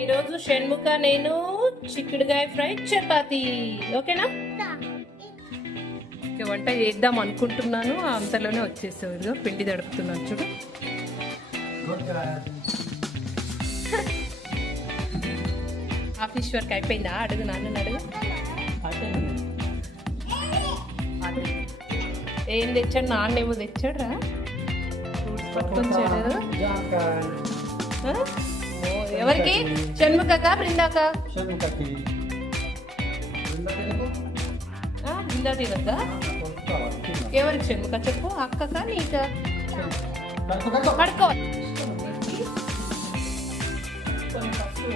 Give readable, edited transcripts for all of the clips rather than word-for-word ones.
ఈరోజు షణ్ముఖ నేను చిక్కుడుగాయ ఫ్రై చపాతి ఓకేనా. వంట చేద్దాం అనుకుంటున్నాను, అంతలోనే వచ్చేసావు. ఇదిగో పిండి తడుపుతున్నాను చూడు. ఆఫీస్ వర్క్ అయిపోయిందా? అడుగు నాన్న అడుగు. ఏం తెచ్చాడు? నాన్నేమో తెచ్చాడు రా, ఫ్రూట్స్ పట్టుకొచ్చాడు. ఎవరికి? షణ్ముఖకా బృందాకా? బృందా తినద్దా? ఎవరికి షణ్ముఖ చెప్పు? అక్కకా నీకా? పడుకో.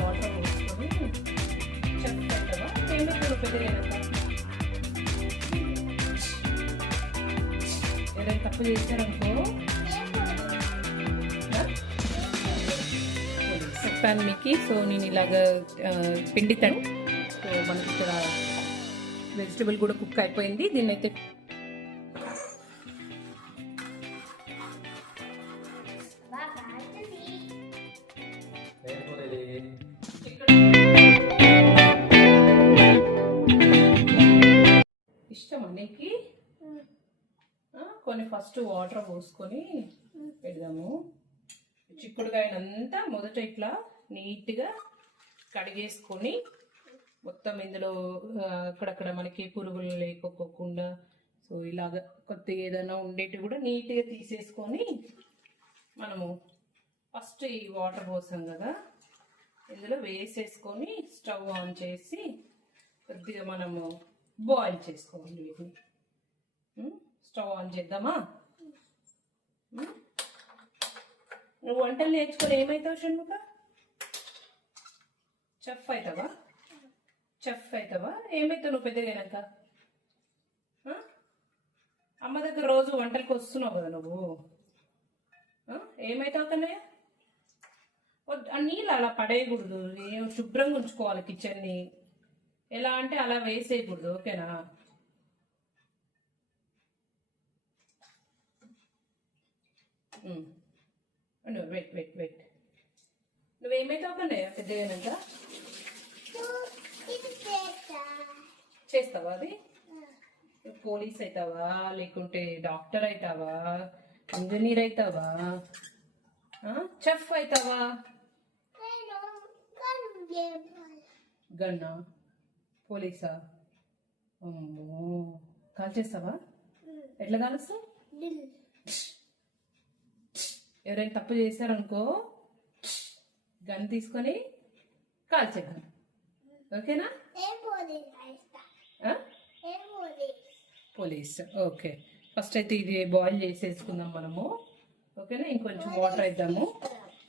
వాటర్ పోసుకొని చెప్తావా? ఏదైనా తప్పు చేశారనుకో చెప్పాను మీకు. సో నేను ఇలాగ పిండి తడి. సో మనకి ఇక్కడ వెజిటబుల్ కూడా కుక్ అయిపోయింది. దీన్ని అయితే ఇష్టం అన్నికి కొన్ని ఫస్ట్ వాటర్ పోసుకొని పెడదాము. చిక్కుడుకాయనంతా మొదట ఇట్లా నీట్గా కడిగేసుకొని మొత్తం ఇందులో అక్కడక్కడ మనకి పురుగులు లేకపోకుండా సో ఇలాగ కొద్దిగా ఏదైనా ఉండేటి కూడా నీట్గా తీసేసుకొని మనము ఫస్ట్ ఈ వాటర్ పోసాం కదా ఇందులో వేసేసుకొని స్టవ్ ఆన్ చేసి కొద్దిగా మనము బాయిల్ చేసుకోవాలి వీటిని. స్టవ్ ఆన్ చేద్దామా? నువ్వు వంటలు నేర్చుకొని ఏమవుతావు షణ్ముఖ? చెఫ్ అవుతావా? చెఫ్ అవుతావా? ఏమవుతావు నువ్వు పెద్దగైనాక? అమ్మ దగ్గర రోజు వంటలకు వస్తున్నావు కదా నువ్వు, ఏమవుతావు కన్నయ్య? నీళ్ళు అలా పడేయకూడదు, ఏం శుభ్రంగా ఉంచుకోవాలి కిచెన్ని. ఎలా అంటే అలా వేసేయకూడదు, ఓకేనా? Wait wait wait. నువ్వేమైతావు కన్నయ్య పెద్దగైనాక? చేస్తావా అది? పోలీస్ అవుతావా, లేకుంటే డాక్టర్ అవుతావా, ఇంజనీర్ అవుతావా, చెఫ్ అవుతావా? గన్నా? పోలీసా? అమ్మో, కాల్ చేస్తావా? ఎట్లా కాలుస్తావు? ఎవరైనా తప్పు చేశారనుకో గన్ తీసుకొని కాల్చేద్దాం, ఓకేనా? పోలీస్. ఓకే, ఫస్ట్ అయితే ఇది బాయిల్ చేసేసుకుందాం మనము, ఓకేనా? ఇంకొంచెం వాటర్ వేద్దాము.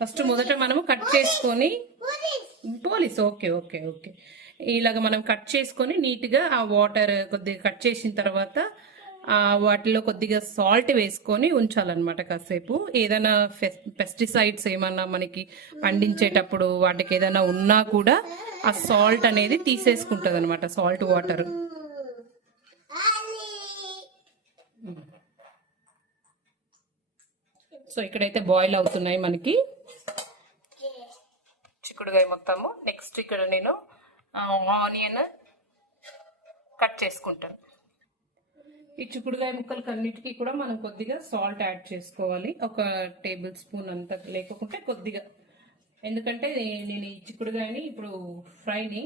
ఫస్ట్ మొదట మనము కట్ చేసుకొని పోలీస్. Okay okay okay. ఇలాగ మనం కట్ చేసుకొని నీట్గా ఆ వాటర్ కొద్దిగా కట్ చేసిన తర్వాత వాటిలో కొద్దిగా సాల్ట్ వేసుకొని ఉంచాలన్నమాట కాసేపు. ఏదైనా పెస్టిసైడ్స్ ఏమన్నా మనకి పండించేటప్పుడు వాటికి ఏదైనా ఉన్నా కూడా ఆ సాల్ట్ అనేది తీసేసుకుంటుంది అనమాట, సాల్ట్ వాటర్. సో ఇక్కడైతే బాయిల్ అవుతున్నాయి మనకి చిక్కుడుగాయ మొత్తము. నెక్స్ట్ ఇక్కడ నేను ఆనియన్ కట్ చేసుకుంటాను. ఈ చిక్కుడుగాయ ముక్కలకి అన్నిటికీ కూడా మనం కొద్దిగా సాల్ట్ యాడ్ చేసుకోవాలి, ఒక టేబుల్ స్పూన్ అంత, లేకపోతే కొద్దిగా. ఎందుకంటే నేను ఈ చిక్కుడుగాయని ఇప్పుడు ఫ్రైని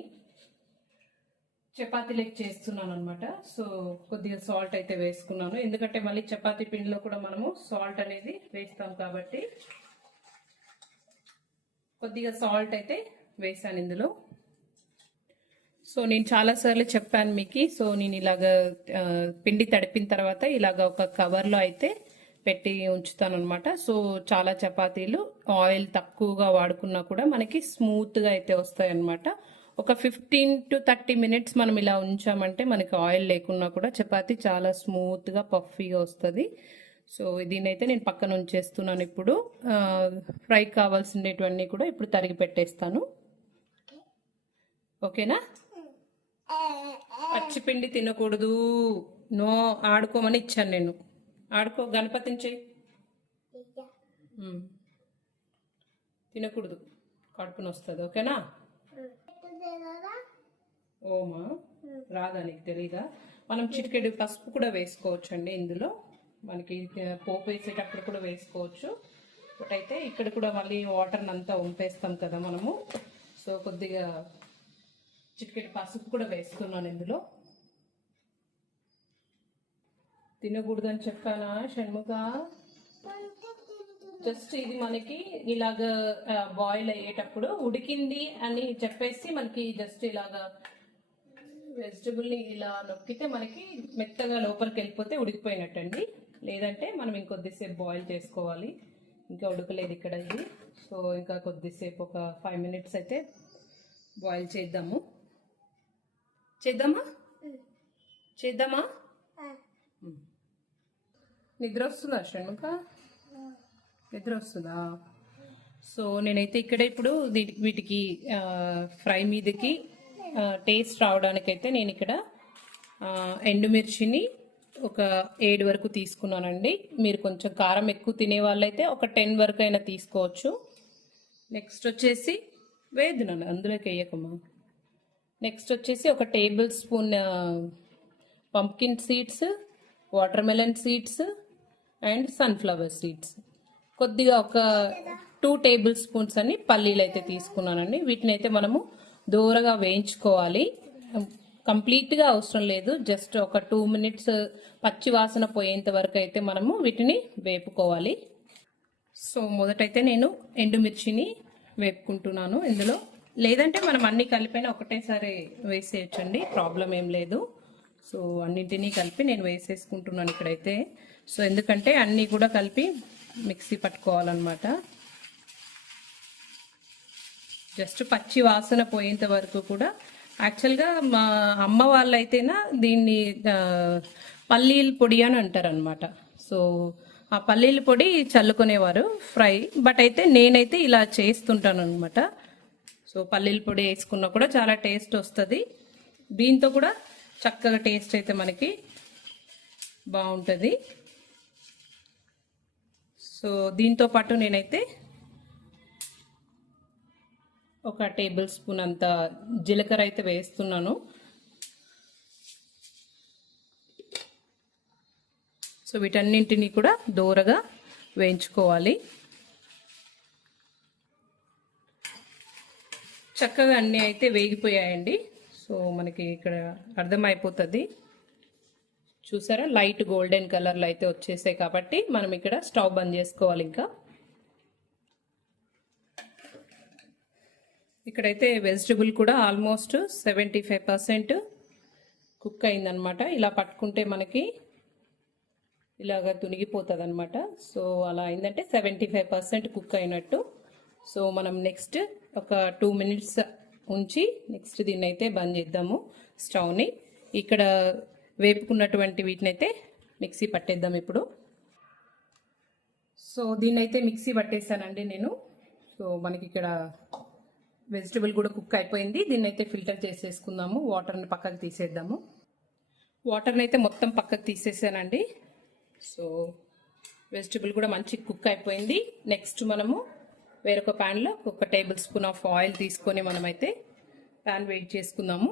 చపాతీ లెక్క చేస్తున్నాను అనమాట. సో కొద్దిగా సాల్ట్ అయితే వేసుకున్నాను, ఎందుకంటే మళ్ళీ చపాతీ పిండిలో కూడా మనము సాల్ట్ అనేది వేస్తాం కాబట్టి కొద్దిగా సాల్ట్ అయితే వేసాను ఇందులో. సో నేను చాలాసార్లు చెప్పాను మీకు. సో నేను ఇలాగ పిండి తడిపిన తర్వాత ఇలాగ ఒక కవర్లో అయితే పెట్టి ఉంచుతాను అనమాట. సో చాలా చపాతీలు ఆయిల్ తక్కువగా వాడుకున్నా కూడా మనకి స్మూత్గా అయితే వస్తాయి అనమాట. ఒక 15 to 30 minutes మనం ఇలా ఉంచామంటే మనకి ఆయిల్ లేకున్నా కూడా చపాతీ చాలా స్మూత్గా పఫీగా వస్తుంది. సో దీనైతే నేను పక్కన ఉంచేస్తున్నాను. ఇప్పుడు ఫ్రై కావాల్సినవన్నీ కూడా ఇప్పుడు తరిగి పెట్టేస్తాను, ఓకేనా? పచ్చిపిండి తినకూడదు, నో. ఆడుకోమని ఇచ్చాను నేను, ఆడుకో. గణపతిని చెయ్యి. తినకూడదు, కడుపున వస్తుంది. ఓకేనా? ఓమా రాదా నీకు తెలీదా? మనం చిటికెడు పసుపు కూడా వేసుకోవచ్చు అండి ఇందులో. మనకి పోపు వేసేటప్పుడు కూడా వేసుకోవచ్చు. బట్ అయితే ఇక్కడ కూడా మళ్ళీ వాటర్ని అంతా వంపేస్తాం కదా మనము. సో కొద్దిగా చిటికెడు పసుపు కూడా వేస్తున్నాను ఇందులో. తినకూడదని చెప్పానా షణ్ముఖ? జస్ట్ ఇది మనకి ఇలాగ బాయిల్ అయ్యేటప్పుడు ఉడికింది అని చెప్పేసి మనకి జస్ట్ ఇలాగా వెజిటబుల్ని ఇలా నొక్కితే మనకి మెత్తగా లోపలికి వెళ్ళిపోతే ఉడికిపోయినట్టండి. లేదంటే మనం ఇంకొద్దిసేపు బాయిల్ చేసుకోవాలి. ఇంకా ఉడకలేదు ఇక్కడ ఇది. సో ఇంకా కొద్దిసేపు ఒక 5 minutes అయితే బాయిల్ చేద్దామా? చేద్దామా? నిద్ర వస్తుందా షణ్ముఖ? నిద్ర వస్తుందా? సో నేనైతే ఇక్కడ ఇప్పుడు వీటికి ఫ్రై మీదకి టేస్ట్ రావడానికైతే నేను ఇక్కడ ఎండుమిర్చిని ఒక 7 వరకు తీసుకున్నానండి. మీరు కొంచెం కారం ఎక్కువ తినే వాళ్ళైతే ఒక 10 వరకు అయినా తీసుకోవచ్చు. నెక్స్ట్ వచ్చేసి వేదు నన్ను అందులోకి వేయకమ్మా. నెక్స్ట్ వచ్చేసి ఒక table spoon pumpkin seeds, watermelon seeds and sunflower seeds. కొద్దిగా ఒక 2 టేబుల్ స్పూన్స్ అని పల్లీలు అయితే తీసుకున్నానండి. వీటిని అయితే మనము దూరగా వేయించుకోవాలి. కంప్లీట్గా అవసరం లేదు, జస్ట్ ఒక 2 minutes పచ్చి వాసన పోయేంత వరకు అయితే మనము వీటిని వేపుకోవాలి. సో మొదటైతే నేను ఎండుమిర్చిని వేపుకుంటున్నాను ఇందులో. లేదంటే మనం అన్ని కలిపిన ఒకటేసారి వేసేయచ్చండి, ప్రాబ్లం ఏం లేదు. సో అన్నింటినీ కలిపి నేను వేసేసుకుంటున్నాను ఇక్కడైతే. సో ఎందుకంటే అన్నీ కూడా కలిపి మిక్సీ పట్టుకోవాలన్నమాట. జస్ట్ పచ్చి వాసన పోయేంత వరకు కూడా. యాక్చువల్గా మా అమ్మ వాళ్ళైతేనా దీన్ని పల్లీల పొడి అని అంటారు అనమాట. సో ఆ పల్లీల పొడి చల్లుకునేవారు ఫ్రై. బట్ అయితే నేనైతే ఇలా చేస్తుంటాను అనమాట. సో పల్లీల పొడి వేసుకున్నా కూడా చాలా టేస్ట్ వస్తుంది. దీంతో కూడా చక్కగా టేస్ట్ అయితే మనకి బాగుంటుంది. సో దీంతో పాటు నేనైతే ఒక టేబుల్ స్పూన్ అంత జీలకర్ర అయితే వేస్తున్నాను. సో వీటన్నింటినీ కూడా దూరగా వేయించుకోవాలి. చక్కగా అన్నీ అయితే వేగిపోయాయండి. సో మనకి ఇక్కడ అర్థమైపోతుంది. చూసారా, లైట్ గోల్డెన్ కలర్లో అయితే వచ్చేసాయి. కాబట్టి మనం ఇక్కడ స్టవ్ బంద్ చేసుకోవాలి. ఇంకా ఇక్కడైతే వెజిటబుల్ కూడా ఆల్మోస్ట్ 75% కుక్ అయిందనమాట. ఇలా పట్టుకుంటే మనకి ఇలాగ తునిగిపోతుంది అనమాట. సో అలా అయిందంటే 75% కుక్ అయినట్టు. సో మనం నెక్స్ట్ ఒక 2 minutes ఉంచి నెక్స్ట్ దీన్ని అయితే బంద్ చేద్దాము స్టవ్ని. ఇక్కడ వేపుకున్నటువంటి వీటిని అయితే మిక్సీ పట్టేద్దాం ఇప్పుడు. సో దీన్ని అయితే మిక్సీ పట్టేసానండి నేను. సో మనకి ఇక్కడ వెజిటబుల్ కూడా కుక్ అయిపోయింది. దీన్ని అయితే ఫిల్టర్ చేసేసుకుందాము. వాటర్ని పక్కకు తీసేద్దాము. వాటర్ని అయితే మొత్తం పక్కకు తీసేసానండి. సో వెజిటబుల్ కూడా మంచి కుక్ అయిపోయింది. నెక్స్ట్ మనము వేరొక ప్యాన్లో ఒక టేబుల్ స్పూన్ ఆఫ్ ఆయిల్ తీసుకొని మనమైతే ప్యాన్ వేడి చేసుకుందాము.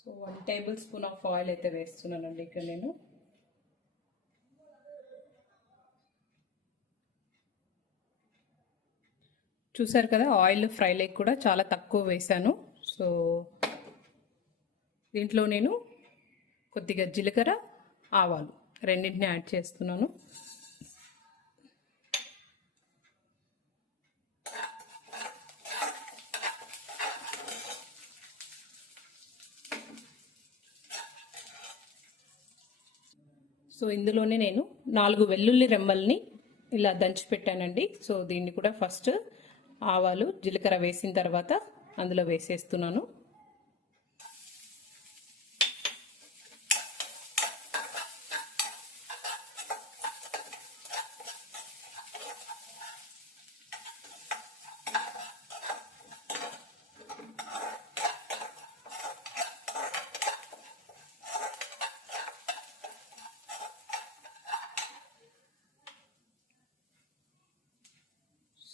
So 1 table spoon of oil అయితే వేస్తున్నానండి ఇక్కడ నేను. చూసారు కదా, ఆయిల్ ఫ్రై లైక్ కూడా చాలా తక్కువ వేసాను. సో దీంట్లో నేను కొద్దిగా జీలకర్ర, ఆవాలు రెండింటిని యాడ్ చేస్తున్నాను. సో ఇందులోనే నేను 4 వెల్లుల్లి రెమ్మల్ని ఇలా దంచి పెట్టానండి. సో దీన్ని కూడా ఫస్ట్ ఆవాలు జీలకర్ర వేసిన తర్వాత అందులో వేసేస్తున్నాను.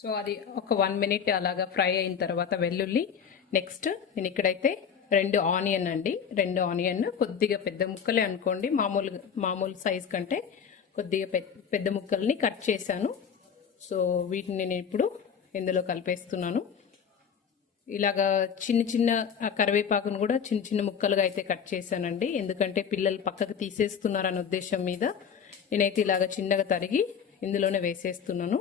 సో సో అది ఒక 1 మినిట్ అలాగా ఫ్రై అయిన తర్వాత వెల్లుల్లి, నెక్స్ట్ నేను ఇక్కడైతే 2 ఆనియన్ అండి, 2 ఆనియన్ కొద్దిగా పెద్ద ముక్కలే అనుకోండి, మామూలు సైజ్ కంటే కొద్దిగా పెద్ద ముక్కల్ని కట్ చేశాను. సో వీటిని నేను ఇప్పుడు ఇందులో కలిపేస్తున్నాను. ఇలాగా చిన్న చిన్న కరివేపాకును కూడా చిన్న చిన్న ముక్కలుగా అయితే కట్ చేశానండి, ఎందుకంటే పిల్లలు పక్కకు తీసేస్తున్నారనే ఉద్దేశం మీద నేనైతే ఇలాగ చిన్నగా తరిగి ఇందులోనే వేసేస్తున్నాను.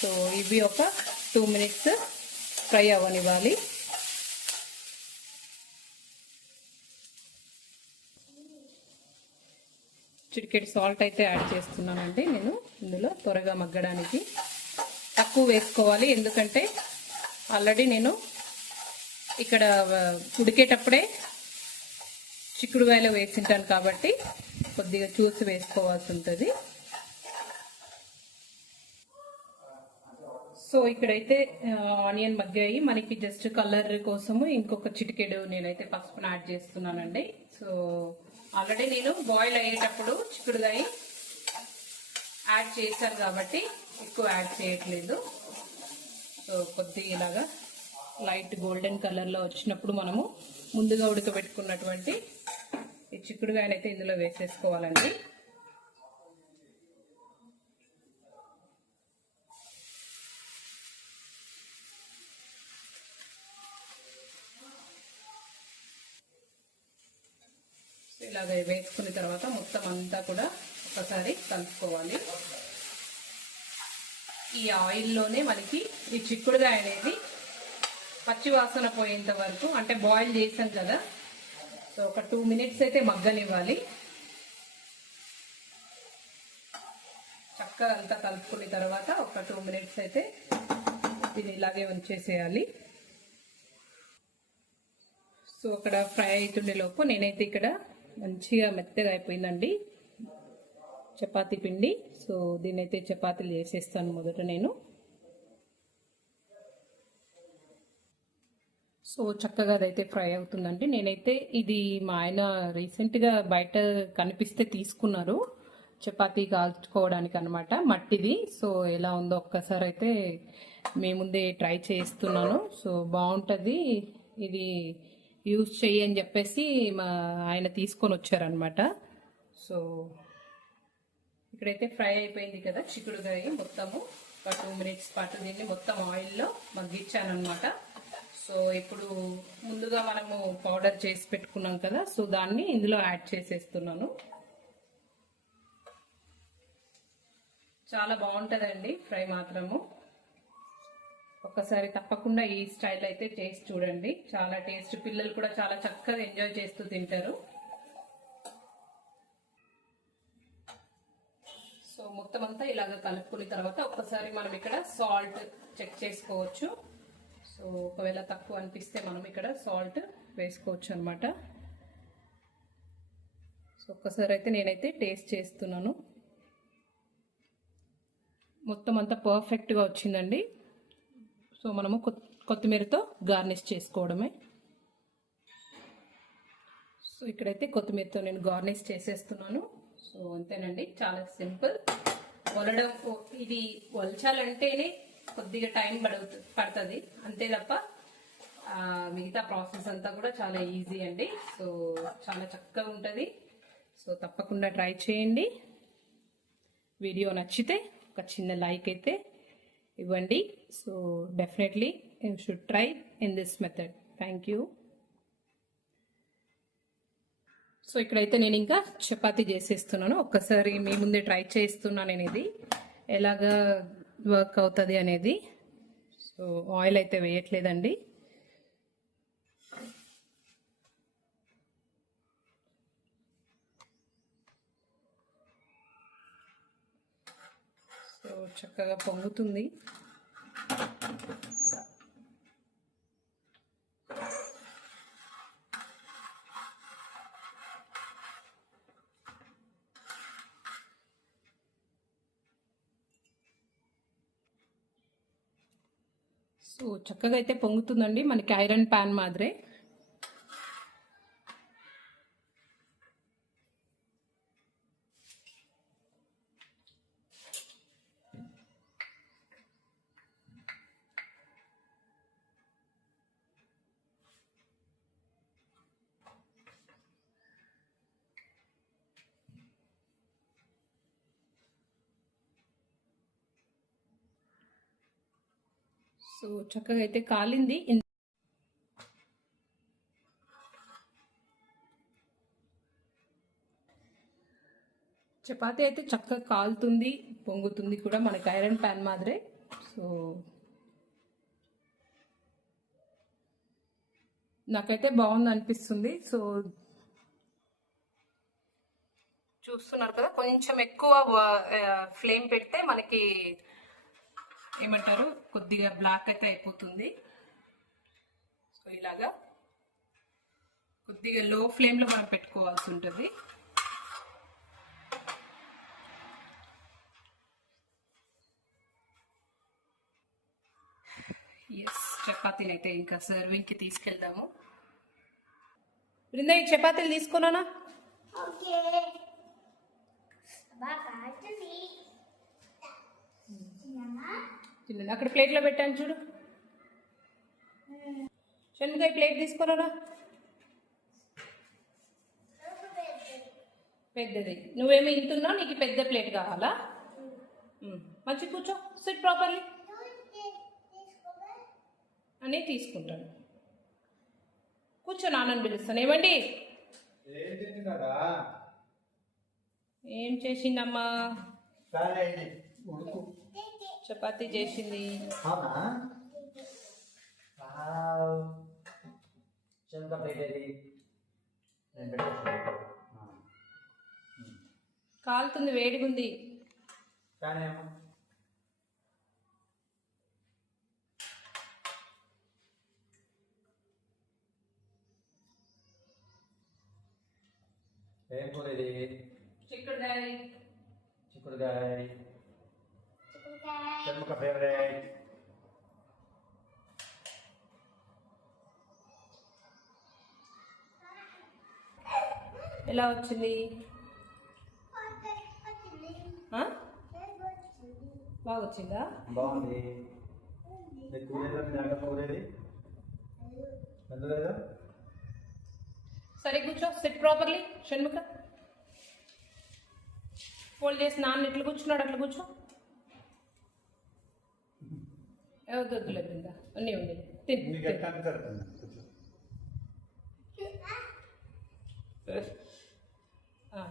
సో ఇవి ఒక 2 మినిట్స్ ఫ్రై అవ్వనివ్వాలి. చిటికెడు సాల్ట్ అయితే యాడ్ చేస్తున్నానండి నేను ఇందులో, త్వరగా మగ్గడానికి. తక్కువ వేసుకోవాలి, ఎందుకంటే ఆల్రెడీ నేను ఇక్కడ ఉడికేటప్పుడే చిక్కుడుకాయలు వేసింటాను కాబట్టి కొద్దిగా చూసి వేసుకోవాల్సి ఉంటుంది. సో ఇక్కడైతే ఆనియన్ మగ్గాయి, మనకి జస్ట్ కలర్ కోసము ఇంకొక చిటికెడు నేనైతే పసుపును యాడ్ చేస్తున్నానండి. సో ఆల్రెడీ నేను బాయిల్ అయ్యేటప్పుడు చిక్కుడుకాయ యాడ్ చేశాను కాబట్టి ఎక్కువ యాడ్ చేయట్లేదు. సో కొద్దిగా ఇలాగా లైట్ గోల్డెన్ కలర్లో వచ్చినప్పుడు మనము ముందుగా ఉడకబెట్టుకున్నటువంటి ఈ చిక్కుడుకాయనైతే ఇందులో వేసేసుకోవాలండి. ఇలాగ వేసుకున్న తర్వాత మొత్తం అంతా కూడా ఒకసారి కలుపుకోవాలి. ఈ ఆయిల్లోనే మనకి ఈ చిక్కుడుకాయ అనేది పచ్చి వాసన పోయేంత వరకు, అంటే బాయిల్ చేసాం కదా, సో ఒక 2 మినిట్స్ అయితే మగ్గనివ్వాలి. చక్కగా అంతా కలుపుకున్న తర్వాత ఒక 2 మినిట్స్ అయితే ఇది ఇలాగే ఉంచేసేయాలి. సో అక్కడ ఫ్రై అవుతుండే లోపు నేనైతే ఇక్కడ మంచిగా మెత్తగా అయిపోయిందండి చపాతీ పిండి. సో దీన్ని అయితే చపాతీలు చేసేస్తాను మొదట నేను. సో చక్కగా అదైతే ఫ్రై అవుతుందండి. నేనైతే ఇది మా ఆయన రీసెంట్గా బయట కనిపిస్తే తీసుకున్నారు చపాతీ కాల్చుకోవడానికి అనమాట, మట్టిది. సో ఎలా ఉందో ఒక్కసారి అయితే మీ ముందే ట్రై చేస్తున్నాను. సో బాగుంటుంది, ఇది యూజ్ చెయ్యి అని చెప్పేసి మా ఆయన తీసుకొని వచ్చారనమాట. సో ఇక్కడైతే ఫ్రై అయిపోయింది కదా చిక్కుడుకాయ, మొత్తము ఒక 2 మినిట్స్ పాటు దీన్ని మొత్తం ఆయిల్లో మగ్గించానమాట. సో ఇప్పుడు ముందుగా మనము పౌడర్ చేసి పెట్టుకున్నాం కదా, సో దాన్ని ఇందులో యాడ్ చేసేస్తున్నాను. చాలా బాగుంటుందండి ఫ్రై మాత్రము. ఒక్కసారి తప్పకుండా ఈ స్టైల్ అయితే టేస్ట్ చూడండి, చాలా టేస్ట్, పిల్లలు కూడా చాలా చక్కగా ఎంజాయ్ చేస్తూ తింటారు. సో మొత్తం అంతా ఇలాగ కలుపుకున్న తర్వాత ఒక్కసారి మనం ఇక్కడ సాల్ట్ చెక్ చేసుకోవచ్చు. సో ఒకవేళ తక్కువ అనిపిస్తే మనం ఇక్కడ సాల్ట్ వేసుకోవచ్చు అనమాట. సో ఒక్కసారి అయితే నేనైతే టేస్ట్ చేస్తున్నాను. మొత్తం అంతా పర్ఫెక్ట్గా వచ్చిందండి. సో మనము కొత్తిమీరతో గార్నిష్ చేసుకోవడమే. సో ఇక్కడైతే కొత్తిమీరతో నేను గార్నిష్ చేసేస్తున్నాను. సో అంతేనండి, చాలా సింపుల్. వలడం, ఇది వలచాలంటేనే కొద్దిగా టైం పడుతుంది అంతే తప్ప మిగతా ప్రాసెస్ అంతా కూడా చాలా ఈజీ అండి. సో చాలా చక్కగా ఉంటుంది. సో తప్పకుండా ట్రై చేయండి. వీడియో నచ్చితే ఒక చిన్న లైక్ అయితే ఇవ్వండి. So definitely you should try in this method. Thank you. So ఇక్కడైతే నేను ఇంకా చపాతీ చేసేస్తున్నాను. ఒక్కసారి మీ ముందే ట్రై చేస్తున్నాను నేను ఇది ఎలాగా వర్క్ అవుతుంది అనేది. సో ఆయిల్ అయితే వేయట్లేదండి. సో చక్కగా పొంగుతుంది. సో చక్కగా అయితే పొంగుతుందండి, మనకి ఐరన్ ప్యాన్ మాదిరే. సో చక్కగా అయితే కాలింది. చపాతీ అయితే చక్కగా కాలుతుంది, పొంగుతుంది కూడా, మనకి ఐరన్ ప్యాన్ మాదిరే. సో నాకైతే బాగుంది అనిపిస్తుంది. సో చూస్తున్నారు కదా, కొంచెం ఎక్కువ ఫ్లేమ్ పెడితే మనకి ఏమంటారు కొద్దిగా బ్లాక్ అయితే అయిపోతుంది. సో ఇలాగా కొద్దిగా లో ఫ్లేమ్లో మనం పెట్టుకోవాల్సి ఉంటుంది. ఎస్, చపాతీని అయితే ఇంకా సర్వింగ్కి తీసుకెళ్దాము. బృందా, ఈ చపాతీలు తీసుకున్నానా? అక్కడ ప్లేట్లో పెట్టాను చూడు. షణ్ముఖ, ప్లేట్ తీసుకున్నానా? పెద్దది. నువ్వేమి ఇంతున్నావు, నీకు పెద్ద ప్లేట్ కావాలా? మంచి కూర్చో, సిట్ ప్రాపర్లీ అని తీసుకుంటాను. కూర్చో, నాన్నని పిలుస్తాను. ఏమండి, ఏం చేసిందమ్మా? చపాతీ చేసింది. కాలుతుంది, వేడిగా ఉంది. ఏం కూర ఇది? చిక్కుడుకాయ. చిక్కుడుకాయ షణ్ముఖ ఫేవరెట్. ఎలా వచ్చింది? బాగా వచ్చిందా? బాగుంది. కూరేది ఎందుకు? సరే కూర్చో, సిట్ ప్రాపర్లీ. షణ్ముఖ, ఫోల్డ్ చేసి నాన్న ఇట్లా కూర్చున్నాడు, అట్లా కూర్చో. వద్దులే బృందా, అన్నీ ఉంది.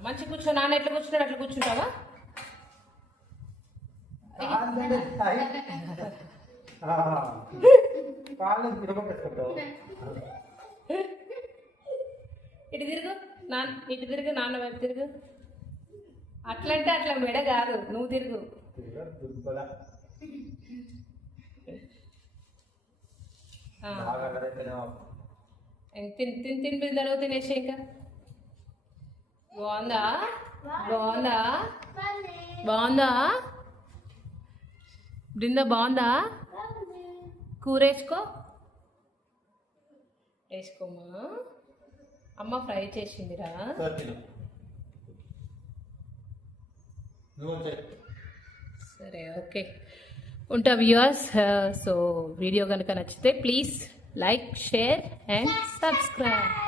మంచి కూర్చో. నాన్న ఎట్లా కూర్చున్నాడు అట్లా కూర్చుంటావా? ఇటు తిరుగు, ఇటు తిరుగు, నాన్న వైపు తిరుగు. అట్లంటే అట్లా మెడ కాదు, నువ్వు తిరుగు. తిని బృందాలో తినేసి ఇంకా. బాగుందా? బాగుందా? బాగుందా బృందా? బాగుందా? కూర వేసుకో, వేసుకోమా. అమ్మ ఫ్రై చేసిందిరా. సరే, ఓకే, ఉంటా వ్యూవర్స్. సో వీడియో కనుక నచ్చితే please like, share and subscribe.